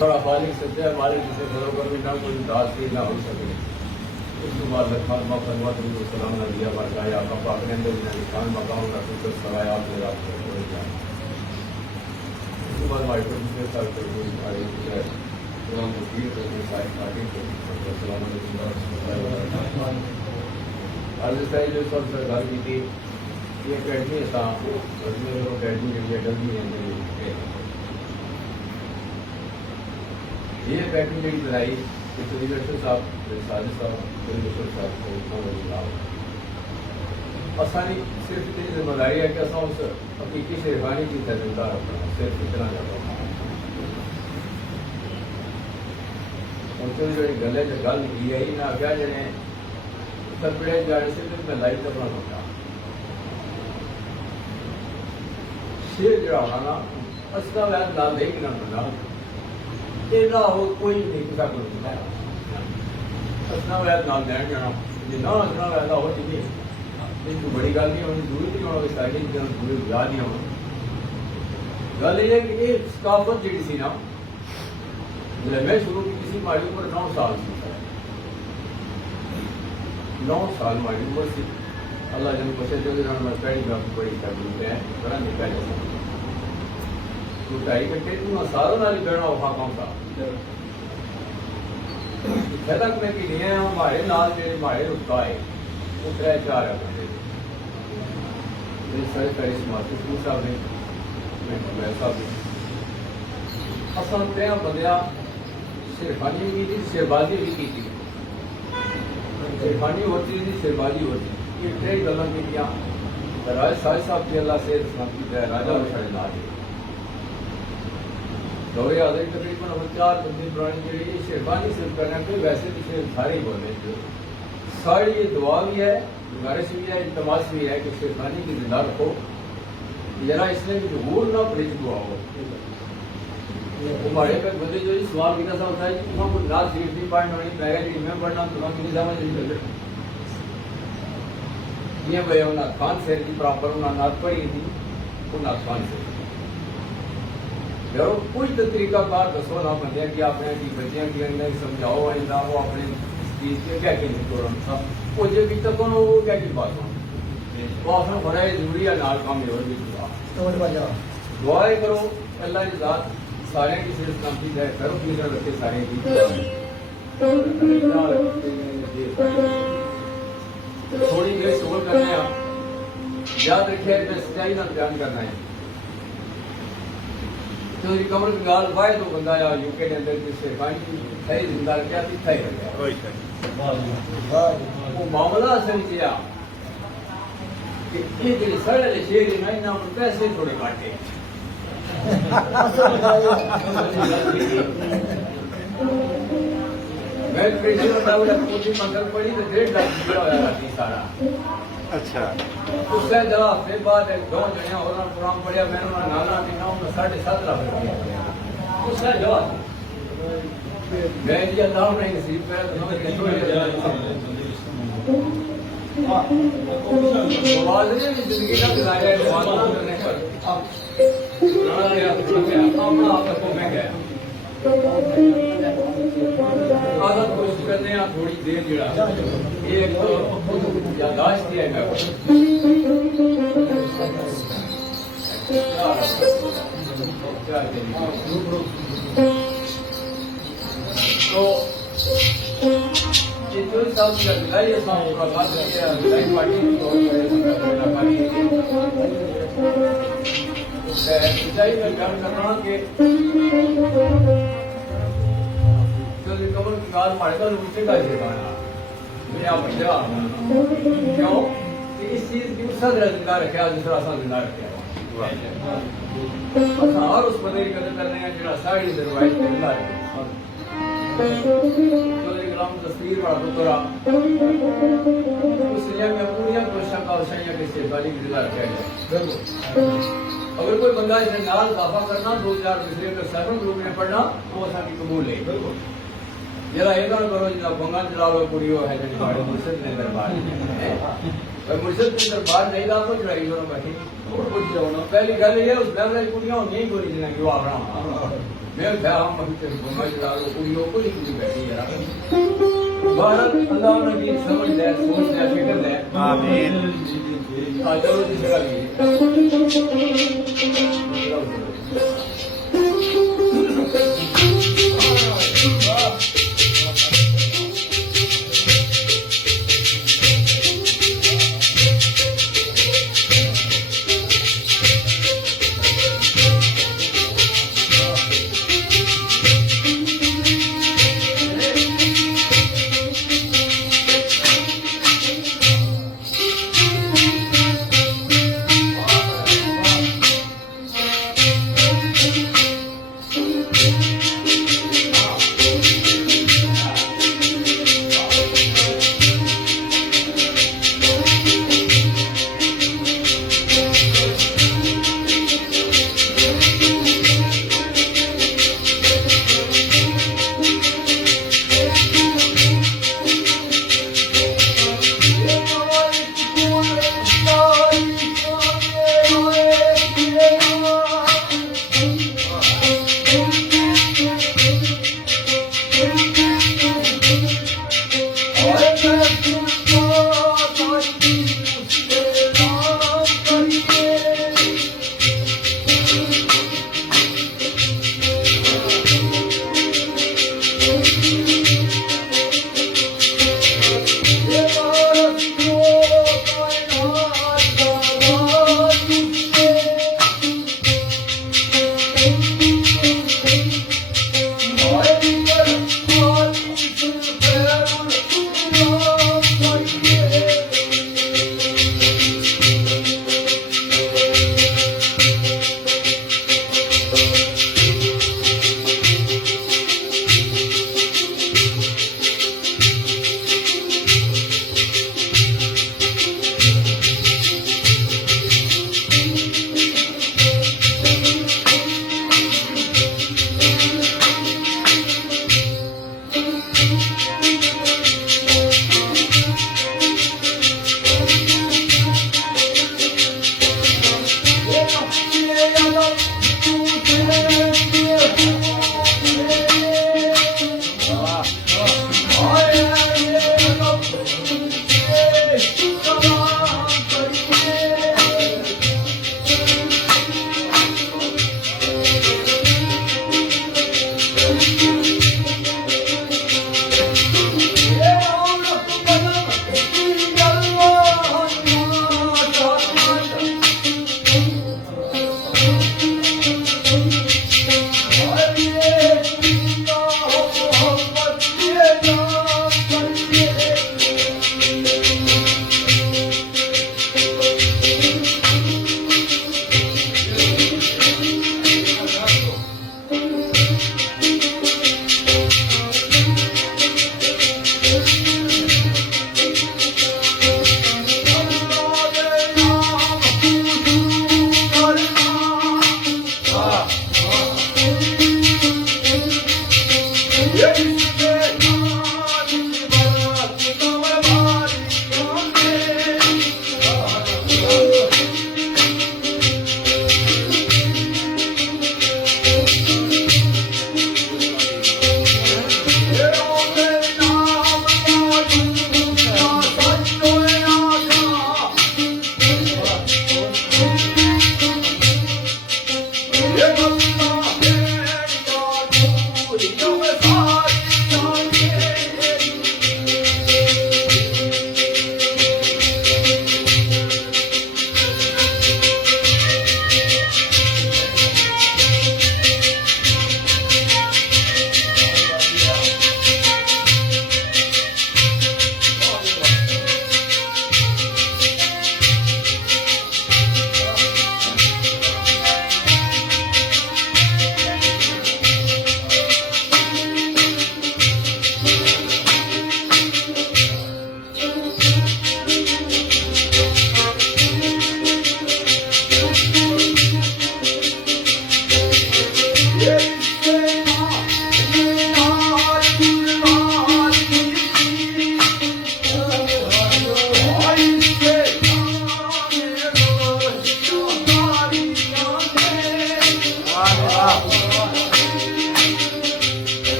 थोड़ा मालिक सच्चा है, मालिक जिसे बरोबर भी ना कोई दास ना हो सके। उसके बाद लखमान मकदमा तुमको सलाम न दिया बरकाया आपका पाकने अंदर बिना निशान मकाम का कुछ सराया आपने रात को छोड़ दिया। उसके बाद माइक्रो दूसरे साल पर कोई सारी सलाम मुकीर करने सारी पार्टी को सलाम आज जो सब सरकार की थी ये अकेडमी था उसमें अकेडमी जो अकेडमी है ये अकेडमी जी बनाई लीडरशिप साहब साजिद साहब साहब असानी सिर्फ इतनी जिम्मेदारी है कि असा उस हकीकी शेरवानी की तजर्बेदार अपना सिर्फ इतना ज़्यादा उनसे जो गल है जो गल की है ना क्या जने तबड़े जाने से मैं लाइव करना होता शेर जरा होना ना असला वैद ना देखना बंदा ना हो कोई नहीं किसा को नहीं असला वैद ना लैन जाना जिन्ना असला वैद हो जी कोई बड़ी गल नहीं होनी दूर नहीं होना सारी चीज़ों दूर याद नहीं होना गल ये है कि ये सकाफत जी सी ना जब मैं शुरू की किसी माड़ी उम्र 9 साल सी 9 साल माड़ी उम्र सी अल्लाह जन को जो मैं पहली बार बड़ी कर है बड़ा निकाल तो 2.5 घंटे सारों नाल बहना औखा काम था तक मैं कि नहीं है हमारे नाल जो हमारे रुका है वो 3-4 बंदे सारे सारे समाज साहब ने मैं साहब असल 3 बंदिया शेरबाजी भी थी शेरबाजी भी की थी शेरबानी होती थी शेरबाजी होती ये 3 गल्लां कीतियां राज साहब की अल्लाह से राजा साढ़े नाल दौरे आदि तकरीबन 4 बंदी पुरानी जी शेरबानी सिर्फ करना कोई वैसे पीछे सारे ही बोलने जो सारी ये दुआ भी है गुजारिश भी है इल्तमास भी है कि शेरबानी की जिंदा रखो जरा इसमें जहूर ना ब्रिज हुआ हो हमारे पे बंदे जो सवाल किया था होता है कि तुम को रात सीट भी पढ़ना नहीं पैरा जी मैं पढ़ना तुम्हें किसी समझ नहीं लगे ये भाई उन्हें खान से की प्रॉपर उन्हें नात पढ़ी थी उन्हें खान से यारो कोई तो तरीका कार दसो ना बंदे कि आपने की बच्चियां की अंदर समझाओ ना वो अपने चीज के क्या की तोड़न था वो जो भी तक वो क्या की बात हो वो आपने बड़ा जरूरी है नाल काम और भी दुआ करो अल्लाह की जात सारे की सिर्फ काम की जाए करो की तरह रखे सारे की थोड़ी देर शोर करने याद रखिए मैं सच्चाई ना बयान करना है तो कमर की गाल वाए तो बंदा या यूके के अंदर जिससे पानी सही जिंदा रखा थी सही रखा वो मामला असल किया कि ये जो सड़े शेर है ना पैसे थोड़े काटे मैं कृषि पूरी मंगल पड़ी तो 1.5 लाख रुपया होया राती सारा अच्छा उससे जवाब फिर बाद 2 जने और प्रोग्राम पढ़िया मैंने नाला दिखा 7.5 लाख रुपया उसका जवाब मैं जी अल्लाह नहीं नसीब कर जिंदगी का गुजारा करने पर आदत कोशिश करने थोड़ी देर जरा एक यादाश्त दिया तो जो सब मिलाई सिंचाई में ध्यान करना कि कमर की गाल मारेगा ऊंचे का जीवाना मैं आप जवाब क्यों कि इस चीज की सदर जिंदा रखे दूसरा सा जिंदा रखे और उस बंदे की कदर करने हैं जो साड़ी दरवाजे के जिंदा रखे तो एक राम तस्वीर बड़ा दुतरा उस दुनिया में पूरी कोशिश का वसाइयां के से वाली की जिंदा रखे अगर कोई बंदा इसे नाल दाफा करना 2000 दूसरे का 7 ग्रुप में पढ़ना वो असानी कबूल है जरा ये करो जितना बंगा चला लो पूरी वो है जो हमारे मुर्शिद ने दरबार ਪਰ ਮੁਰਸ਼ਦ ਦੇ ਦਰਬਾਰ ਨਹੀਂ ਲਾ ਕੋ ਚੜਾਈ ਹੋਣਾ ਬੈਠੀ ਹੋਰ ਕੁਝ ਜਾਉਣਾ ਪਹਿਲੀ ਗੱਲ ਇਹ ਹੈ ਉਸ ਲੈਵਲ ਦੀ ਕੁੜੀਆਂ ਹੁੰਦੀਆਂ ਹੀ ਕੋਈ ਨਹੀਂ ਕਿ ਆਵਣਾ ਮੈਂ ਕਿਹਾ ਹਮ ਮਹੀ ਤੇ ਘੁਮਾਈ ਲਾ ਲੋ ਕੁੜੀਆਂ ਕੋਈ ਕੁੜੀ ਬੈਠੀ ਯਾਰ ਬਾਹਰ ਅੱਲਾਹ ਨੇ ਸਮਝ ਲੈ ਸੋਚ ਲੈ ਫਿਕਰ ਲੈ ਆਮੀਨ ਆ ਚਲੋ ਜੀ ਜਗ੍ਹਾ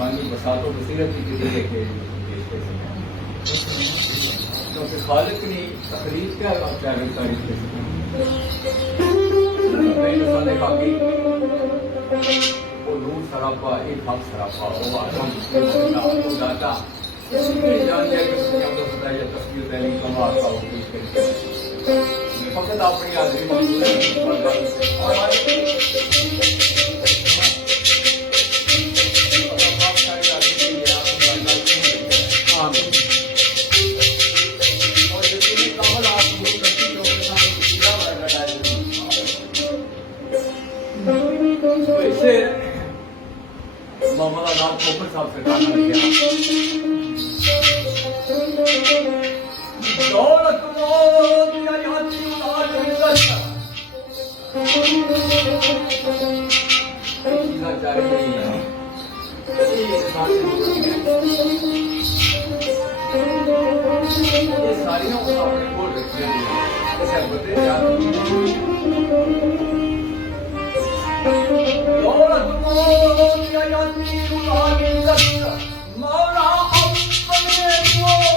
इंसानी बसातों बसीरत की किसी देखे क्योंकि खालिक ने तकलीफ क्या तारीफ कर सकें साले खाकी वो नूर सरापा एक हक सरापा वो आदम वो दाता जान जाए कि दुनिया को खुदा या तस्वीर तैलीम कमा का वो पेश करके फकत अपनी हाजिरी मंजूर है और मामला नाम पोपट साहब सरकार ने किया दौलत मोदिया यात्री उतार चीज़ा जारी नहीं है ये सारी ना अपने बोल रखी है ऐसे बते जाती दौलत मोदिया यात्री उतार मौला अपने बोल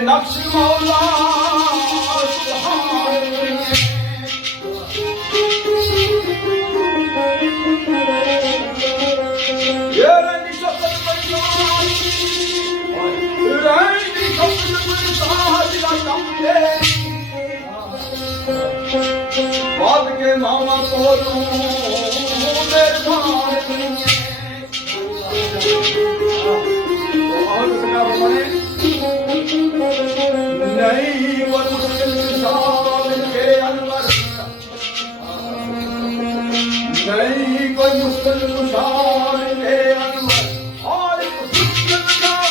नक्श मौला बाद के मामा को नहीं वो मुश्किल के अनवर नहीं कोई मुश्किल के अनवर और मुश्किल का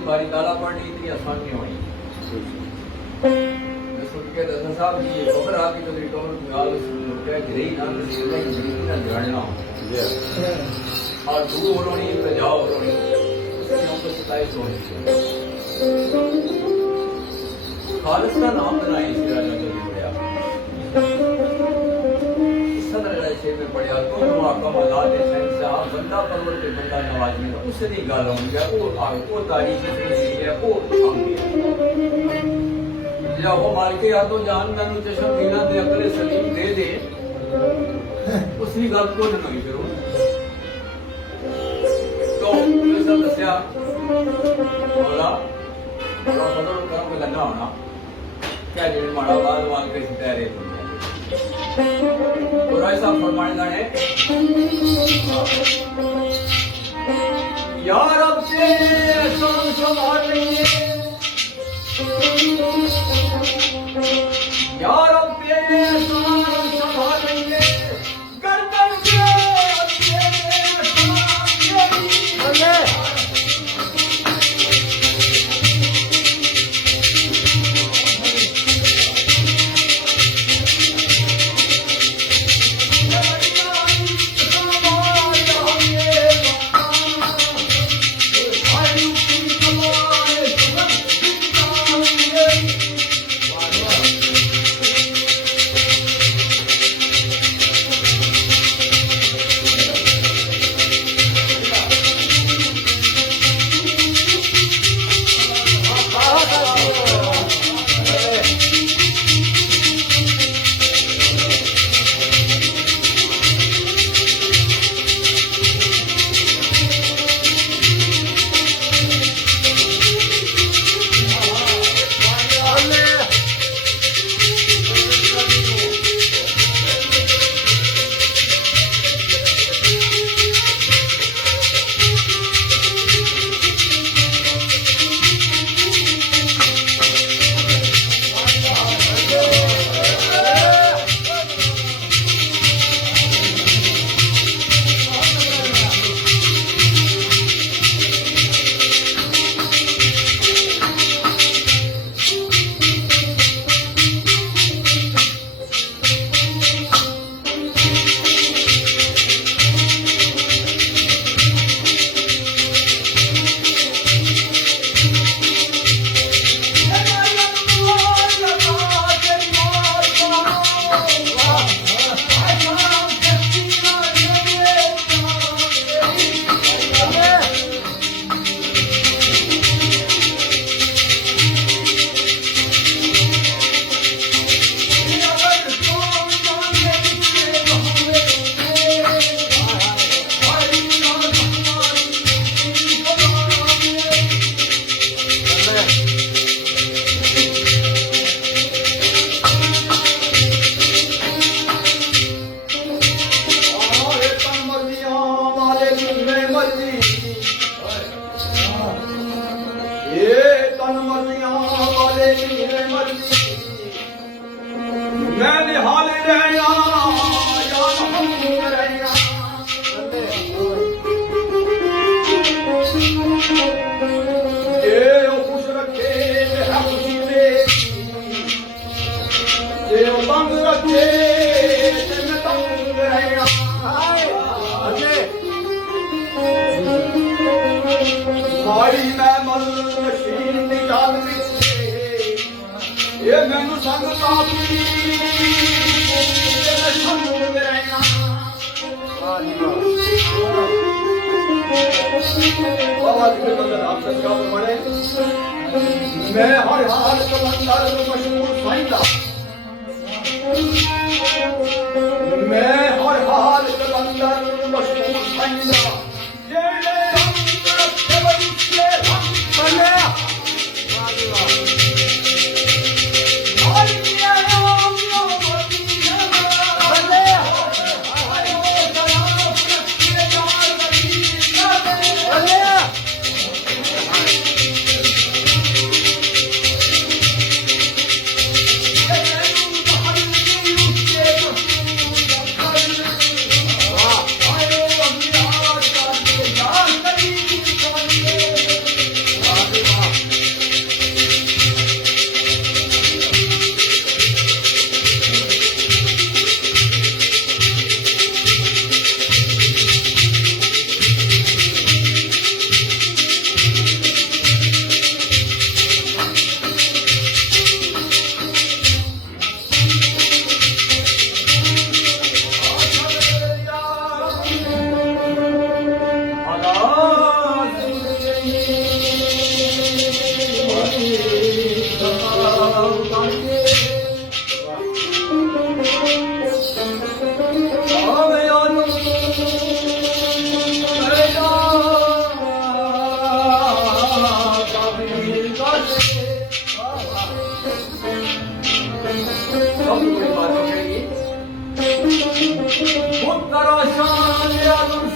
ਦੀ ਬਾਰੀ ਗਾਲਾ ਪੜਨੀ ਇਤਨੀ ਆਸਾਨ ਨਹੀਂ ਹੋਣੀ सुन के रजा साहब जी ये खबर आ गई तो मेरी कमर में गाल क्या गिरे ना तो सीधा ही गिरी ना जानना और तू होनी तो जाओ होनी उसने हमको 27 होनी खालिस का नाम बनाए इस राजा को पढ़ा सदर राजा में पढ़ा तो माका मजा दे साहब बंदा परवर के बंदा नवाज में उससे नहीं गाल होंगे वो तारीख से है वो या वो मालिक यादो जान मैनू चश्म पीना दे अकले सलीम दे दे उसकी गल को नहीं करो तो ऐसा दसिया बोला बड़ा बदल काम में लगा होना क्या जे माड़ा बाल वाल के सितारे और ऐसा फरमाने गाने यार अब से शाम संभाल लेंगे यार अब तेरे साथ संभालेंगे गर्दन के तेरे मैं हर हाल कलंदर मशहूर साइंदा मैं हर हाल कलंदर मशहूर साइंदा जेड़े हम रखे बरुचे हम बने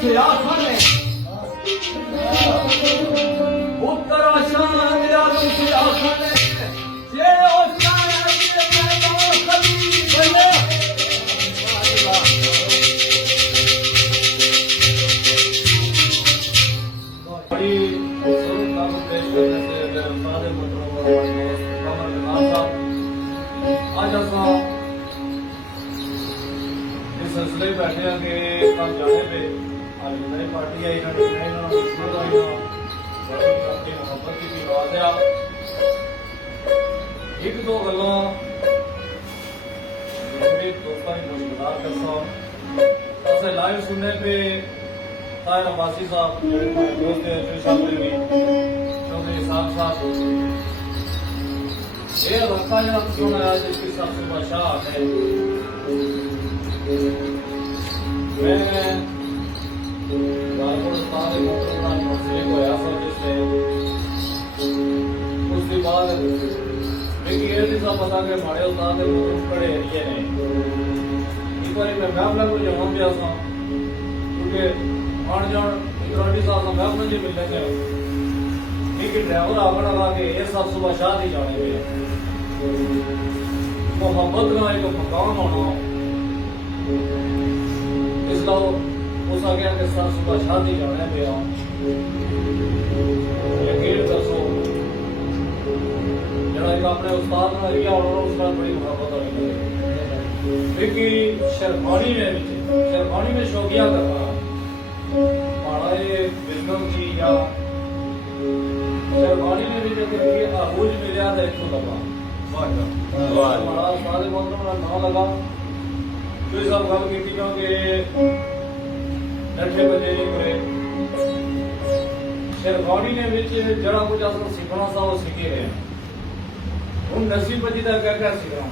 तुझे आखने उत्तर आशान मेरा तुझे आखने ये ओसाया के मैं तो कभी बने बड़ी सुन काम पेश करने से सारे मतलब कमर खान साहब आज असा इस सिलसिले में बैठे हैं कि कल जाने पे आज नई पार्टी आई ना शुरू आई ना बड़ी मोहब्बत की बात है एक दो गल्लां मेरे दोस्तों की मुस्कुराहट करता ऐसे लाइव सुनने पे ताहिर अब्बासी साहब मेरे दोस्त हैं जो शामिल हुए चौधरी साहब ये इलाका जरा सुना है जिसकी सबसे बादशाह है मैं रायपुर उस्ताद मसले को आया था जिससे उसके बाद लेकिन ये नहीं सब पता कि हमारे उस्ताद बड़े एरिए ने एक बार मैं महफल को जमा गया था क्योंकि आने जान इकराटी साहब का महफल जी मिलने गया लेकिन ड्राइवर आगे लगा के ये सब सुबह शाह ही जाने पे मोहब्बत का एक मकान होना इसलिए उस आ गया कि सर सुबह शादी जाने पे यकीन दसो जरा एक अपने उस्ताद का एरिया होना उसका बड़ी मोहब्बत होनी लेकिन शर्मानी में शौकिया करना हमारा ये बिजनेस की या शर्मानी में भी जब आबूज मिले था एक तो लगा हमारा उस्ताद मोहतरम का नाम लगा तो सब गल की क्योंकि नठे बजे नहीं हुए शेरवानी ने जरा कुछ असल सीखना था वो सीखे रहे हूँ नसीब बजी का क्या क्या सीखना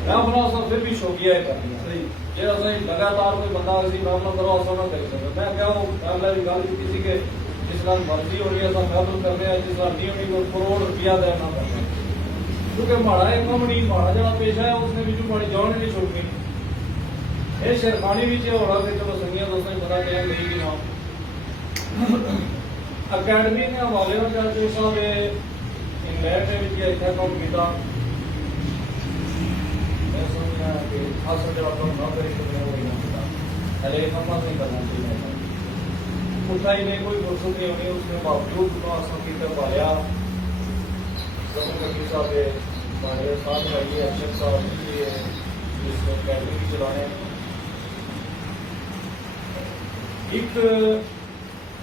मैं अपना सब फिर भी शौकिया है करनी जे असं लगातार कोई बंदा किसी महफल करो असं ना कर सकते मैं क्या अगला भी गल किसी के जिस तरह मर्जी हो रही है महफल कर रहे हैं जिस तरह नहीं होनी करोड़ रुपया देना पड़ता क्योंकि माड़ा एक कम नहीं माड़ा जरा पेशा है उसने भी माड़ी जान नहीं छोड़नी ये शेरखानी भी होना कि चलो संगिया दोस्तों पता क्या नहीं कि हाँ अकैडमी ने हवाले करके साहब इंग्लैंड के इतना काम किया मैं समझा कि खास जब अपना ना करे तो मैं वही ना पता पहले हम नहीं करना चाहिए उठा ही नहीं कोई फुर्सत नहीं होनी उसके बावजूद तो आसान की पाया साहब हमारे साथ रहिए अक्षर साहब जिसको अकैडमी भी चलाने एक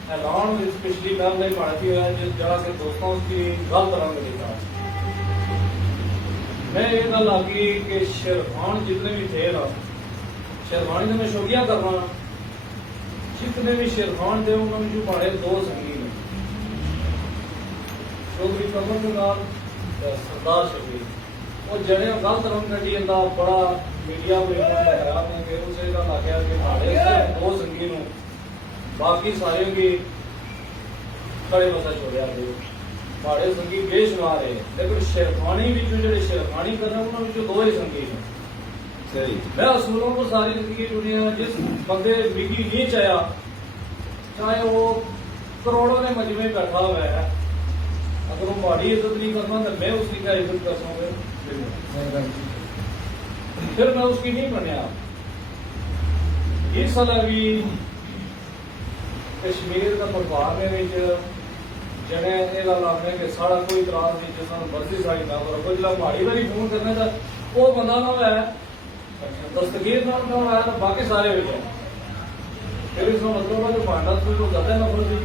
ऐलान पिछली गल नहीं पढ़ती है जिस जगह से दोस्तों की गलत रंग देखा मैं ये गल आ गई कि शेरवान जितने भी थे ना शेरवानी से मैं शौकिया करना जितने भी शेरवान थे उन्होंने जो पढ़े दो संगीत चौधरी कमर सिंह सरदार शबीर वो जड़े गलत रंग कटी जाता बड़ा मीडिया हैरान हो गए उसे गल आ गया कि हमारे दो संगीत बाकी सारे भी बड़े मसा छोड़िया माड़े संगीत बेशुमार है लेकिन शेरवानी जो शेरवानी कर रहे हैं उन्होंने दो ही संगीत हैं मैं असूलों को सारी जिंदगी दुनिया जिस बंदे बिकी नहीं चाया चाहे वो करोड़ों के मजमे बैठा हुआ है अगर वो माड़ी इज्जत नहीं करना तो मैं उसकी क्या इज्जत कर सकूंगा फिर मैं उसकी नहीं बनया इस साल भी कश्मीर का परिवार में जने ये गल आखने कि सारा कोई इतराज नहीं जिस मर्जी साड़ी ना करो कोई जो माड़ी बारी फोन करने का वो बंदा ना है दस्तगीर ना है तो बाकी सारे हो जाए फिर इसका मतलब है कि भांडा कोई तो ज्यादा नफरत ही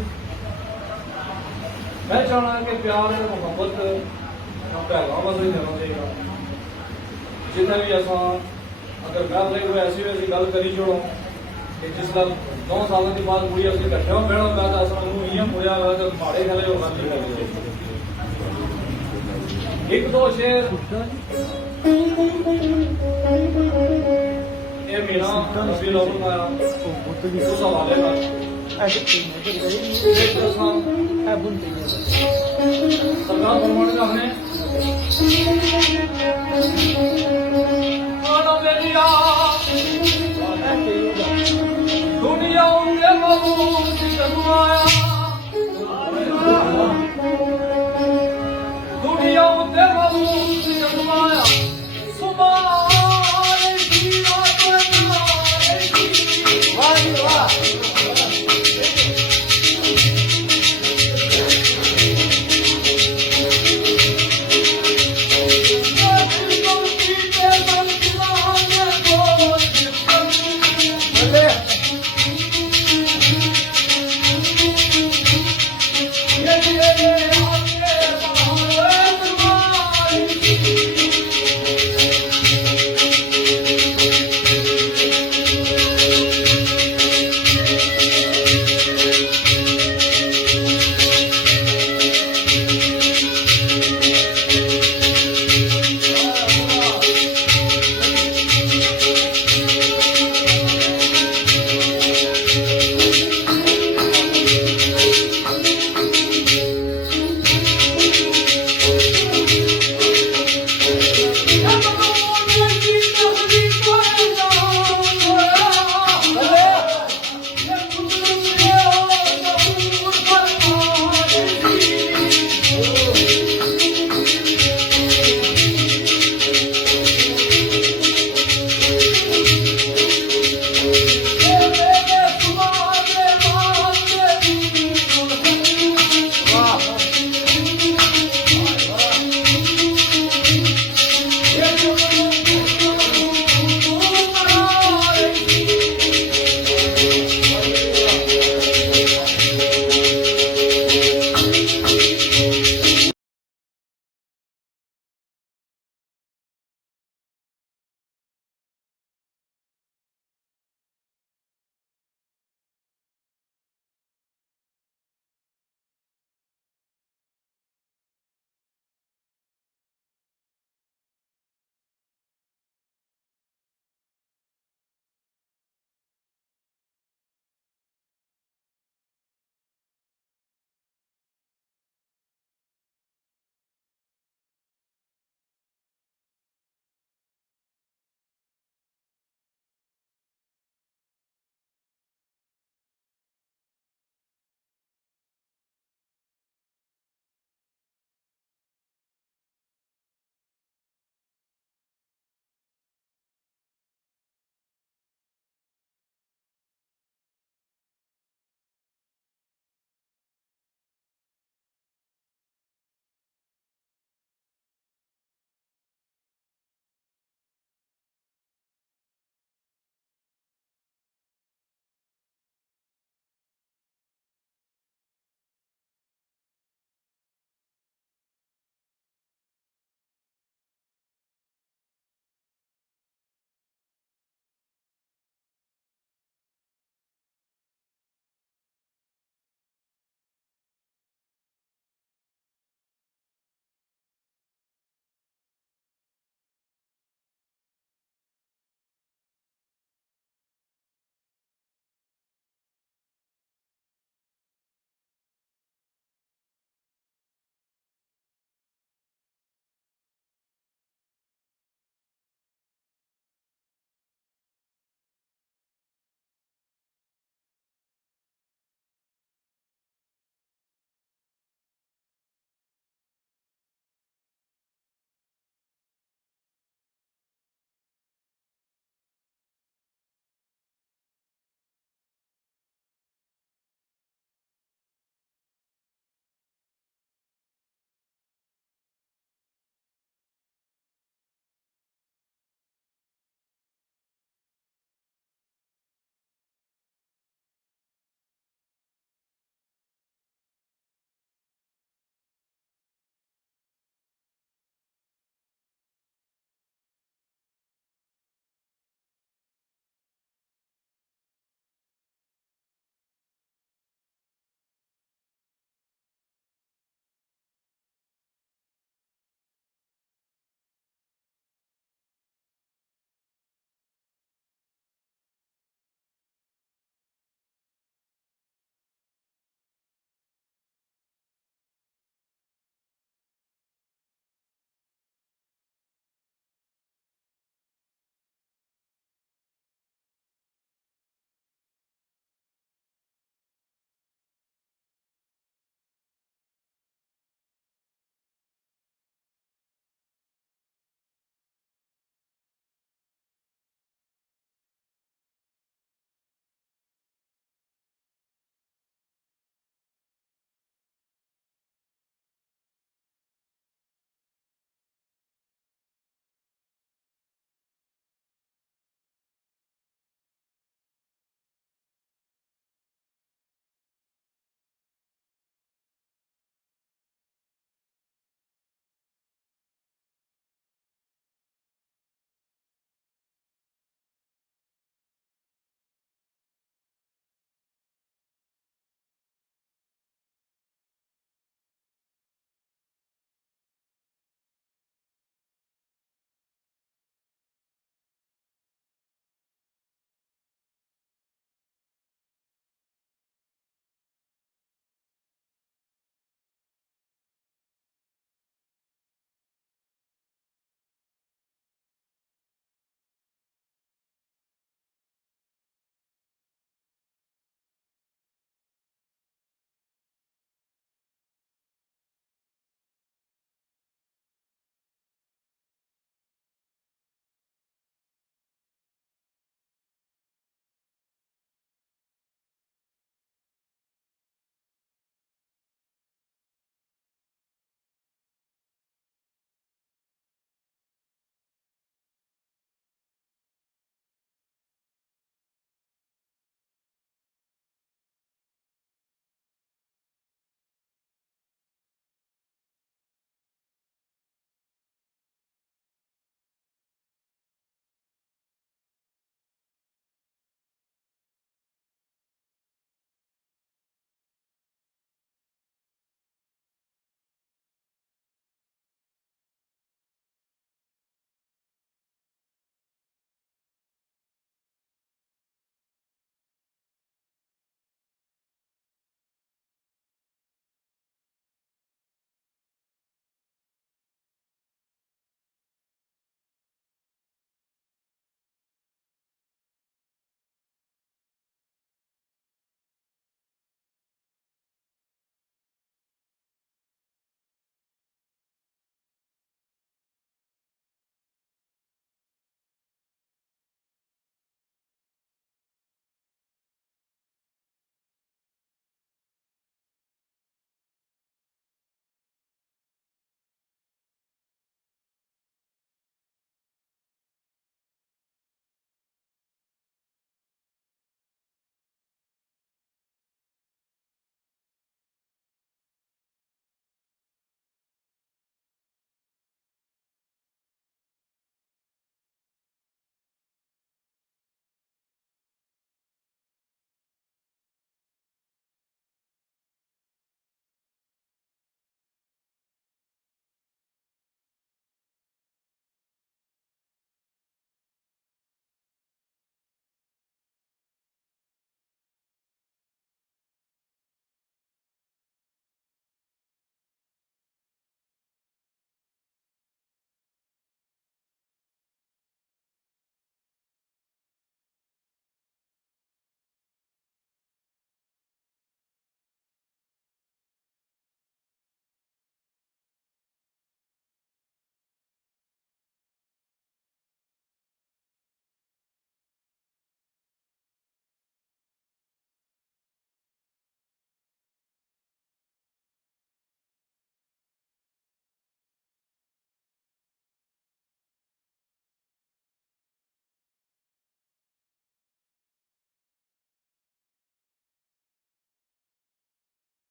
मैं चाहना कि प्यार और मोहब्बत पैगाम असें देना चाहिए जिन्हें भी असा अगर मैं कोई ऐसी वैसी गल करी छोड़ो जिसका 9 साल के बाद कुड़ी असं कट्ठे बहना होगा तो असं इं मुड़िया होगा तो माड़े खेले होगा नहीं एक दो शेर ये मेरा नबी लोगों का उस हवाले का सरकार फरमान का हमने